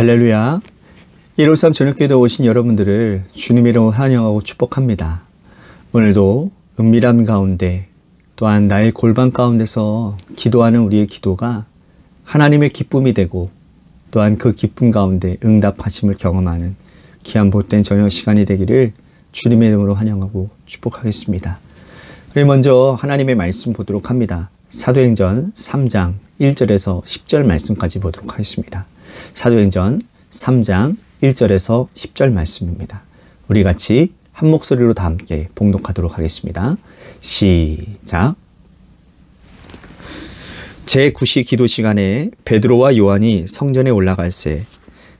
할렐루야. 153 저녁기도 오신 여러분들을 주님의 이름으로 환영하고 축복합니다. 오늘도 은밀함 가운데 또한 나의 골방 가운데서 기도하는 우리의 기도가 하나님의 기쁨이 되고 또한 그 기쁨 가운데 응답하심을 경험하는 귀한 복된 저녁 시간이 되기를 주님의 이름으로 환영하고 축복하겠습니다. 그럼 먼저 하나님의 말씀 보도록 합니다. 사도행전 3장 1절에서 10절 말씀까지 보도록 하겠습니다. 사도행전 3장 1절에서 10절 말씀입니다. 우리 같이 한 목소리로 다 함께 봉독하도록 하겠습니다. 시작. 제9시 기도 시간에 베드로와 요한이 성전에 올라갈새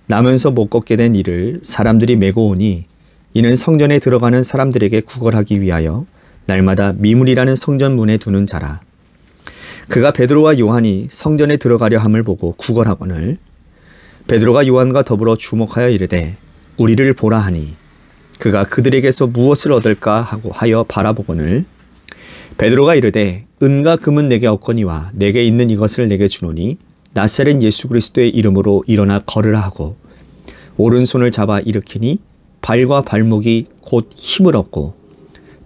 나면서 못 걷게 된 이를 사람들이 메고 오니 이는 성전에 들어가는 사람들에게 구걸하기 위하여 날마다 미문이라는 성전 문에 두는 자라. 그가 베드로와 요한이 성전에 들어가려 함을 보고 구걸하거늘 베드로가 요한과 더불어 주목하여 이르되 우리를 보라 하니 그가 그들에게서 무엇을 얻을까 하고 하여 바라보거늘 베드로가 이르되 은과 금은 내게 없거니와 내게 있는 이것을 내게 주노니 나사렛 예수 그리스도의 이름으로 일어나 걸으라 하고 오른손을 잡아 일으키니 발과 발목이 곧 힘을 얻고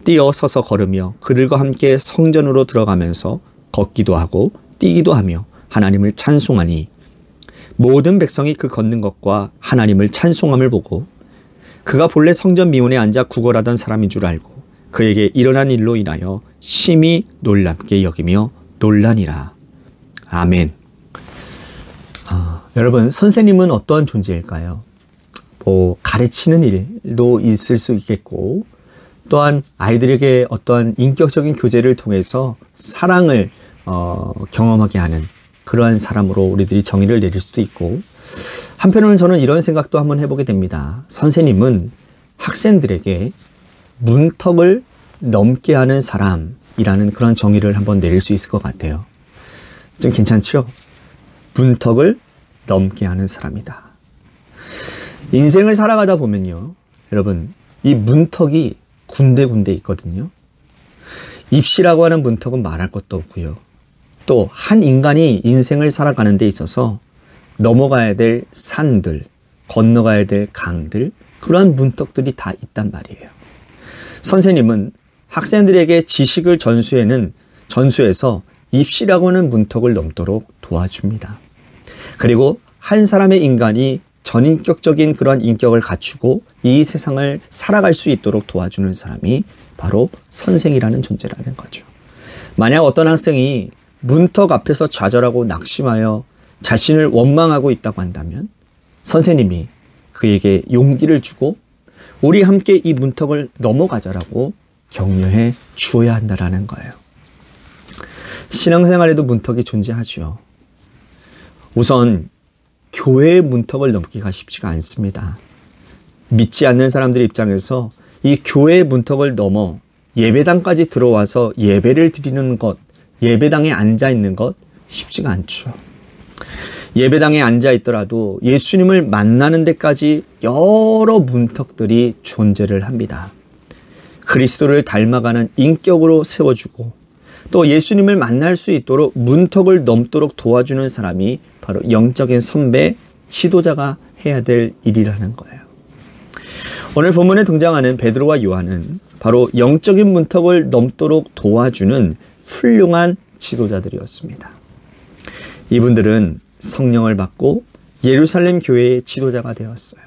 뛰어 서서 걸으며 그들과 함께 성전으로 들어가면서 걷기도 하고 뛰기도 하며 하나님을 찬송하니 모든 백성이 그 걷는 것과 하나님을 찬송함을 보고 그가 본래 성전 미문에 앉아 구걸하던 사람인 줄 알고 그에게 일어난 일로 인하여 심히 놀랍게 여기며 놀라니라. 아멘. 여러분, 선생님은 어떤 존재일까요? 가르치는 일도 있을 수 있겠고 또한 아이들에게 어떤 인격적인 교제를 통해서 사랑을 경험하게 하는 그러한 사람으로 우리들이 정의를 내릴 수도 있고 한편으로는 저는 이런 생각도 한번 해보게 됩니다. 선생님은 학생들에게 문턱을 넘게 하는 사람이라는 그런 정의를 한번 내릴 수 있을 것 같아요. 좀 괜찮죠? 문턱을 넘게 하는 사람이다. 인생을 살아가다 보면요, 여러분, 이 문턱이 군데군데 있거든요. 입시라고 하는 문턱은 말할 것도 없고요. 또 한 인간이 인생을 살아가는 데 있어서 넘어가야 될 산들, 건너가야 될 강들, 그러한 문턱들이 다 있단 말이에요. 선생님은 학생들에게 지식을 전수해서 입시라고 하는 문턱을 넘도록 도와줍니다. 그리고 한 사람의 인간이 전인격적인 그런 인격을 갖추고 이 세상을 살아갈 수 있도록 도와주는 사람이 바로 선생이라는 존재라는 거죠. 만약 어떤 학생이 문턱 앞에서 좌절하고 낙심하여 자신을 원망하고 있다고 한다면 선생님이 그에게 용기를 주고 우리 함께 이 문턱을 넘어가자라고 격려해 주어야 한다는 거예요. 신앙생활에도 문턱이 존재하죠. 우선 교회의 문턱을 넘기가 쉽지가 않습니다. 믿지 않는 사람들 입장에서 이 교회의 문턱을 넘어 예배당까지 들어와서 예배를 드리는 것, 예배당에 앉아 있는 것 쉽지가 않죠. 예배당에 앉아 있더라도 예수님을 만나는 데까지 여러 문턱들이 존재를 합니다. 그리스도를 닮아가는 인격으로 세워주고 또 예수님을 만날 수 있도록 문턱을 넘도록 도와주는 사람이 바로 영적인 선배, 지도자가 해야 될 일이라는 거예요. 오늘 본문에 등장하는 베드로와 요한은 바로 영적인 문턱을 넘도록 도와주는 훌륭한 지도자들이었습니다. 이분들은 성령을 받고 예루살렘 교회의 지도자가 되었어요.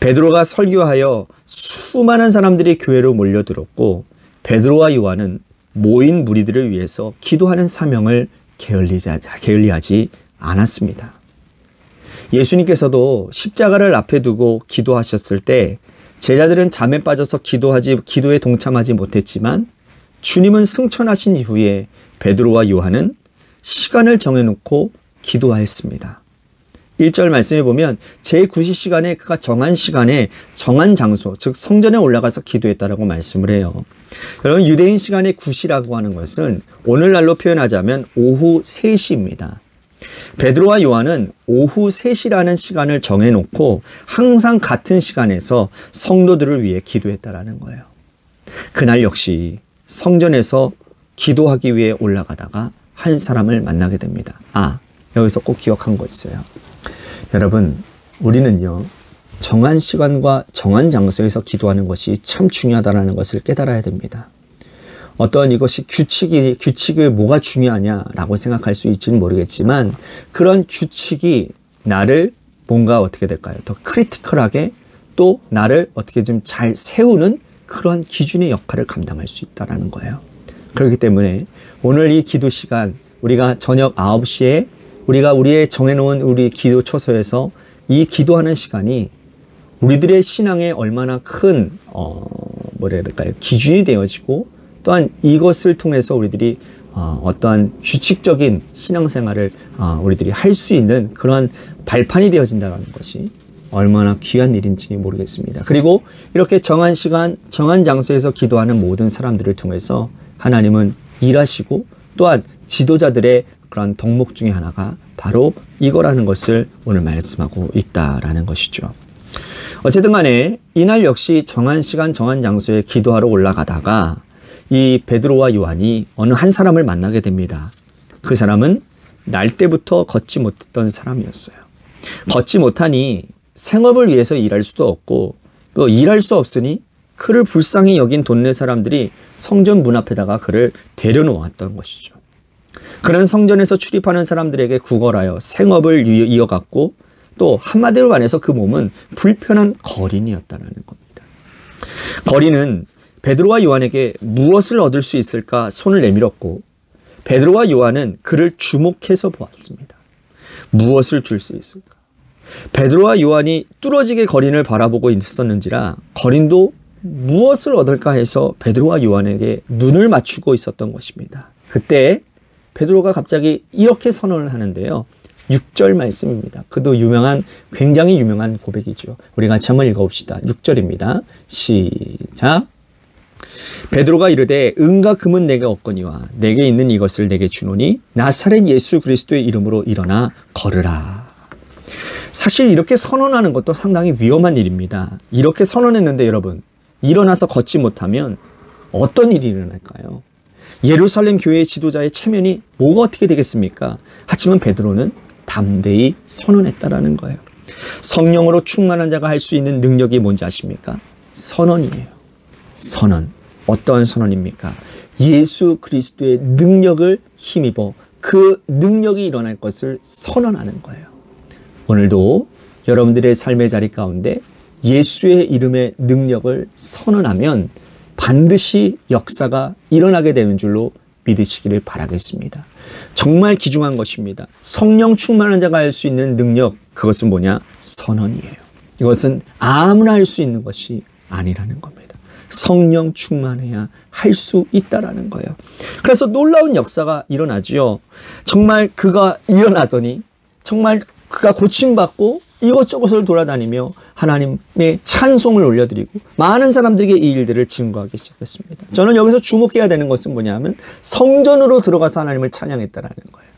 베드로가 설교하여 수많은 사람들이 교회로 몰려들었고 베드로와 요한은 모인 무리들을 위해서 기도하는 사명을 게을리하지 않았습니다. 예수님께서도 십자가를 앞에 두고 기도하셨을 때 제자들은 잠에 빠져서 기도에 동참하지 못했지만 주님은 승천하신 이후에 베드로와 요한은 시간을 정해놓고 기도하였습니다. 1절 말씀에 보면 제9시 시간에 그가 정한 시간에 정한 장소, 즉 성전에 올라가서 기도했다라고 말씀을 해요. 여러분, 유대인 시간의 9시라고 하는 것은 오늘날로 표현하자면 오후 3시입니다. 베드로와 요한은 오후 3시라는 시간을 정해놓고 항상 같은 시간에서 성도들을 위해 기도했다라는 거예요. 그날 역시 성전에서 기도하기 위해 올라가다가 한 사람을 만나게 됩니다. 여기서 꼭 기억한 거 있어요. 여러분, 우리는요, 정한 시간과 정한 장소에서 기도하는 것이 참 중요하다는 것을 깨달아야 됩니다. 어떤 이것이 규칙이 뭐가 중요하냐라고 생각할 수 있지는 모르겠지만, 그런 규칙이 나를 뭔가 어떻게 될까요? 더 크리티컬하게 또 나를 어떻게 좀 잘 세우는 그런 기준의 역할을 감당할 수 있다는 거예요. 그렇기 때문에 오늘 이 기도 시간, 우리가 저녁 9시에 우리의 정해놓은 우리 기도 초소에서 이 기도하는 시간이 우리들의 신앙에 얼마나 큰 뭐라 해야 될까요? 기준이 되어지고, 또한 이것을 통해서 우리들이 어떠한 규칙적인 신앙생활을 우리들이 할 수 있는 그러한 발판이 되어진다는 것이 얼마나 귀한 일인지 모르겠습니다. 그리고 이렇게 정한 시간, 정한 장소에서 기도하는 모든 사람들을 통해서 하나님은 일하시고, 또한 지도자들의 그런 덕목 중에 하나가 바로 이거라는 것을 오늘 말씀하고 있다라는 것이죠. 어쨌든 간에 이날 역시 정한 시간, 정한 장소에 기도하러 올라가다가 이 베드로와 요한이 어느 한 사람을 만나게 됩니다. 그 사람은 날 때부터 걷지 못했던 사람이었어요. 걷지 못하니 생업을 위해서 일할 수도 없고, 또 일할 수 없으니 그를 불쌍히 여긴 동네 사람들이 성전 문 앞에다가 그를 데려놓았던 것이죠. 그는 성전에서 출입하는 사람들에게 구걸하여 생업을 이어갔고, 또 한마디로 말해서 그 몸은 불편한 거린이었다는 겁니다. 거린은 베드로와 요한에게 무엇을 얻을 수 있을까 손을 내밀었고, 베드로와 요한은 그를 주목해서 보았습니다. 무엇을 줄 수 있을까? 베드로와 요한이 뚫어지게 거린을 바라보고 있었는지라 거린도 무엇을 얻을까 해서 베드로와 요한에게 눈을 맞추고 있었던 것입니다. 그때 베드로가 갑자기 이렇게 선언을 하는데요. 6절 말씀입니다. 그도 굉장히 유명한 고백이죠. 우리 같이 한번 읽어봅시다. 6절입니다. 시작. 베드로가 이르되 은과 금은 내게 없거니와 내게 있는 이것을 내게 주노니 나사렛 예수 그리스도의 이름으로 일어나 걸으라. 사실 이렇게 선언하는 것도 상당히 위험한 일입니다. 이렇게 선언했는데 여러분, 일어나서 걷지 못하면 어떤 일이 일어날까요? 예루살렘 교회의 지도자의 체면이 뭐가 어떻게 되겠습니까? 하지만 베드로는 담대히 선언했다라는 거예요. 성령으로 충만한 자가 할 수 있는 능력이 뭔지 아십니까? 선언이에요. 선언. 어떠한 선언입니까? 예수 그리스도의 능력을 힘입어 그 능력이 일어날 것을 선언하는 거예요. 오늘도 여러분들의 삶의 자리 가운데 예수의 이름의 능력을 선언하면 반드시 역사가 일어나게 되는 줄로 믿으시기를 바라겠습니다. 정말 귀중한 것입니다. 성령 충만한 자가 할 수 있는 능력, 그것은 뭐냐? 선언이에요. 이것은 아무나 할 수 있는 것이 아니라는 겁니다. 성령 충만해야 할 수 있다라는 거예요. 그래서 놀라운 역사가 일어나지요. 정말 그가 일어나더니 정말 그가 고침받고 이것저것을 돌아다니며 하나님의 찬송을 올려드리고 많은 사람들에게 이 일들을 증거하기 시작했습니다. 저는 여기서 주목해야 되는 것은 뭐냐면 성전으로 들어가서 하나님을 찬양했다라는 거예요.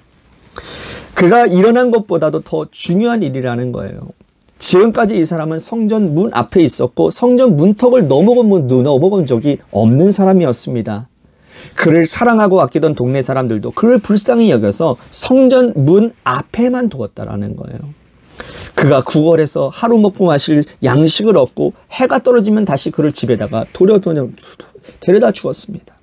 그가 일어난 것보다도 더 중요한 일이라는 거예요. 지금까지 이 사람은 성전 문 앞에 있었고 성전 문턱을 넘어본 적이 없는 사람이었습니다. 그를 사랑하고 아끼던 동네 사람들도 그를 불쌍히 여겨서 성전 문 앞에만 두었다라는 거예요. 그가 구걸해서 하루 먹고 마실 양식을 얻고 해가 떨어지면 다시 그를 집에다가 데려다 주었습니다.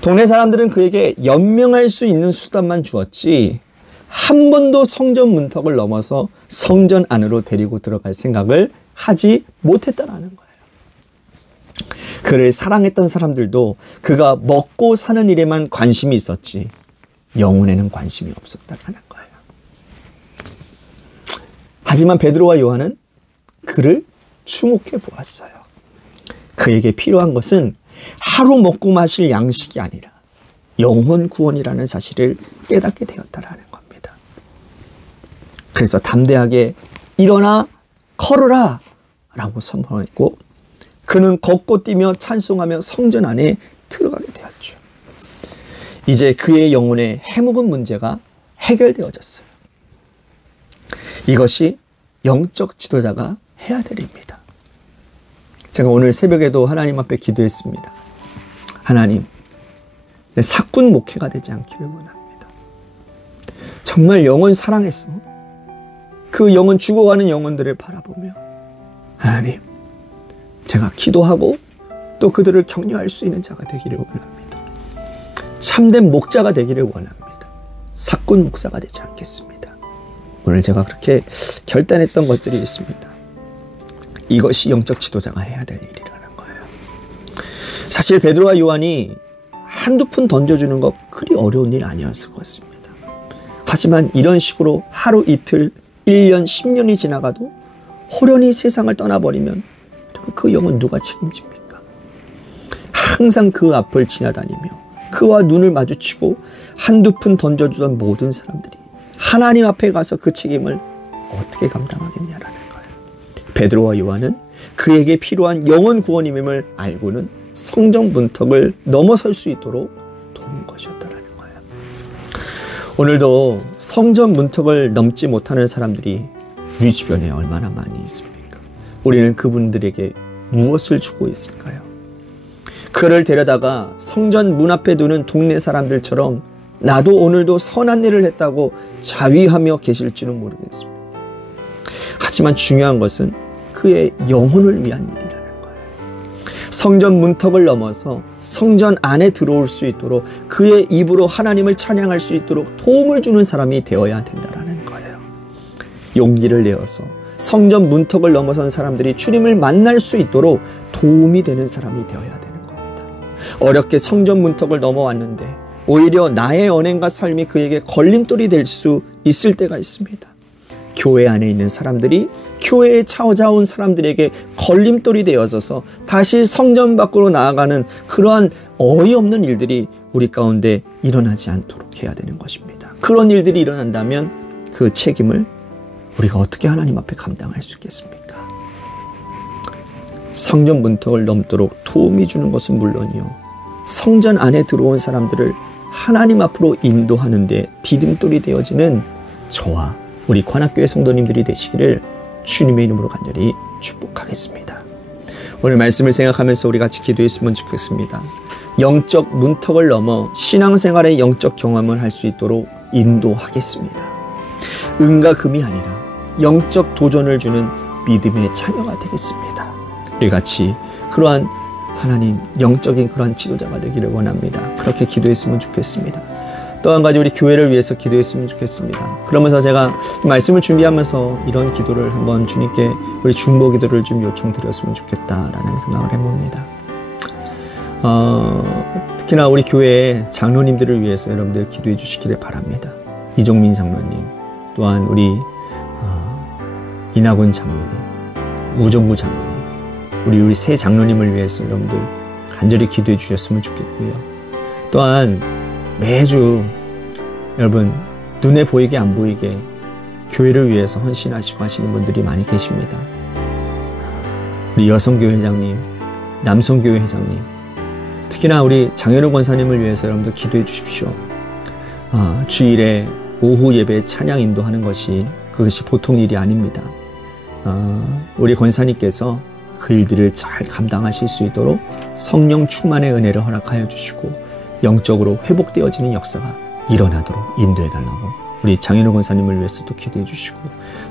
동네 사람들은 그에게 연명할 수 있는 수단만 주었지 한 번도 성전 문턱을 넘어서 성전 안으로 데리고 들어갈 생각을 하지 못했다라는 거예요. 그를 사랑했던 사람들도 그가 먹고 사는 일에만 관심이 있었지 영혼에는 관심이 없었다라는 거예요. 하지만 베드로와 요한은 그를 주목해 보았어요. 그에게 필요한 것은 하루 먹고 마실 양식이 아니라 영혼 구원이라는 사실을 깨닫게 되었다라는 겁니다. 그래서 담대하게 일어나 걸으라 라고 선포했고 그는 걷고 뛰며 찬송하며 성전 안에 들어가게 되었죠. 이제 그의 영혼의 해묵은 문제가 해결되어졌어요. 이것이 영적 지도자가 해야 될 일입니다. 제가 오늘 새벽에도 하나님 앞에 기도했습니다. 하나님, 사꾼 목회가 되지 않기를 원합니다. 정말 영혼 사랑해서 그 영혼, 죽어가는 영혼들을 바라보며 하나님, 제가 기도하고 또 그들을 격려할 수 있는 자가 되기를 원합니다. 참된 목자가 되기를 원합니다. 사꾼 목사가 되지 않겠습니다. 오늘 제가 그렇게 결단했던 것들이 있습니다. 이것이 영적 지도자가 해야 될 일이라는 거예요. 사실 베드로와 요한이 한두 푼 던져주는 것 그리 어려운 일 아니었을 것입니다. 하지만 이런 식으로 하루 이틀 1년 10년이 지나가도 호련히 세상을 떠나버리면 그 영혼 누가 책임집니까? 항상 그 앞을 지나다니며 그와 눈을 마주치고 한두 푼 던져주던 모든 사람들이 하나님 앞에 가서 그 책임을 어떻게 감당하겠냐라는 거예요. 베드로와 요한은 그에게 필요한 영혼 구원임을 알고는 성전 문턱을 넘어설 수 있도록 도운 것이었다라는 거예요. 오늘도 성전 문턱을 넘지 못하는 사람들이 우리 주변에 얼마나 많이 있습니까? 우리는 그분들에게 무엇을 주고 있을까요? 그를 데려다가 성전 문 앞에 두는 동네 사람들처럼 나도 오늘도 선한 일을 했다고 자위하며 계실지는 모르겠습니다. 하지만 중요한 것은 그의 영혼을 위한 일이라는 거예요. 성전 문턱을 넘어서 성전 안에 들어올 수 있도록 그의 입으로 하나님을 찬양할 수 있도록 도움을 주는 사람이 되어야 된다는 거예요. 용기를 내어서 성전 문턱을 넘어선 사람들이 주님을 만날 수 있도록 도움이 되는 사람이 되어야 되는 겁니다. 어렵게 성전 문턱을 넘어왔는데 오히려 나의 언행과 삶이 그에게 걸림돌이 될 수 있을 때가 있습니다. 교회 안에 있는 사람들이 교회에 찾아온 사람들에게 걸림돌이 되어져서 다시 성전 밖으로 나아가는 그러한 어이없는 일들이 우리 가운데 일어나지 않도록 해야 되는 것입니다. 그런 일들이 일어난다면 그 책임을 우리가 어떻게 하나님 앞에 감당할 수 있겠습니까? 성전 문턱을 넘도록 도움이 주는 것은 물론이요, 성전 안에 들어온 사람들을 하나님 앞으로 인도하는 데 디딤돌이 되어지는 저와 우리 관악교회 성도님들이 되시기를 주님의 이름으로 간절히 축복하겠습니다. 오늘 말씀을 생각하면서 우리 같이 기도했으면 좋겠습니다. 영적 문턱을 넘어 신앙생활의 영적 경험을 할 수 있도록 인도하겠습니다. 은과 금이 아니라 영적 도전을 주는 믿음의 자녀가 되겠습니다. 우리 같이 그러한 하나님 영적인 그러한 지도자가 되기를 원합니다. 그렇게 기도했으면 좋겠습니다. 또 한 가지 우리 교회를 위해서 기도했으면 좋겠습니다. 그러면서 제가 말씀을 준비하면서 이런 기도를 한번 주님께 우리 중보 기도를 좀 요청드렸으면 좋겠다라는 생각을 해봅니다. 특히나 우리 교회 장로님들을 위해서 여러분들 기도해 주시기를 바랍니다. 이종민 장로님, 또한 우리 이낙훈 장로님, 우정구 장로님, 우리 세 장로님을 위해서 여러분들 간절히 기도해 주셨으면 좋겠고요. 또한 매주 여러분 눈에 보이게 안 보이게 교회를 위해서 헌신하시고 하시는 분들이 많이 계십니다. 우리 여성교회 회장님, 남성교회 회장님, 특히나 우리 장현우 권사님을 위해서 여러분들 기도해 주십시오. 주일에 오후 예배 찬양 인도하는 그것이 보통 일이 아닙니다. 우리 권사님께서 그 일들을 잘 감당하실 수 있도록 성령 충만의 은혜를 허락하여 주시고 영적으로 회복되어지는 역사가 일어나도록 인도해달라고 우리 장현우 권사님을 위해서도 기도해 주시고,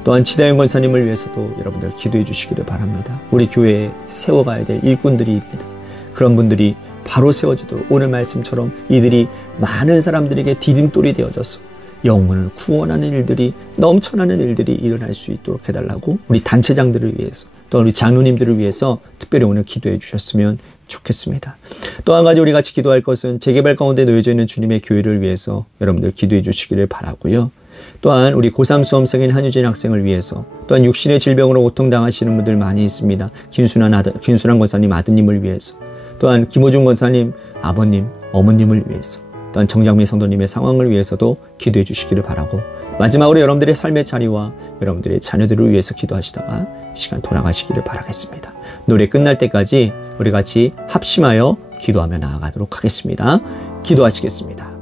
또한 지다영 권사님을 위해서도 여러분들 기도해 주시기를 바랍니다. 우리 교회에 세워가야 될 일꾼들입니다. 그런 분들이 바로 세워지도록 오늘 말씀처럼 이들이 많은 사람들에게 디딤돌이 되어져서 영혼을 구원하는 일들이, 넘쳐나는 일들이 일어날 수 있도록 해달라고 우리 단체장들을 위해서, 또 우리 장로님들을 위해서 특별히 오늘 기도해 주셨으면 좋겠습니다. 또 한 가지 우리 같이 기도할 것은 재개발 가운데 놓여져 있는 주님의 교회를 위해서 여러분들 기도해 주시기를 바라고요. 또한 우리 고3 수험생인 한유진 학생을 위해서, 또한 육신의 질병으로 고통당하시는 분들 많이 있습니다. 김순환 권사님 아드님을 위해서, 또한 김호중 권사님 아버님, 어머님을 위해서, 또한 정장미 성도님의 상황을 위해서도 기도해 주시기를 바라고, 마지막으로 여러분들의 삶의 자리와 여러분들의 자녀들을 위해서 기도하시다가 시간 돌아가시기를 바라겠습니다. 노래 끝날 때까지 우리 같이 합심하여 기도하며 나아가도록 하겠습니다. 기도하시겠습니다.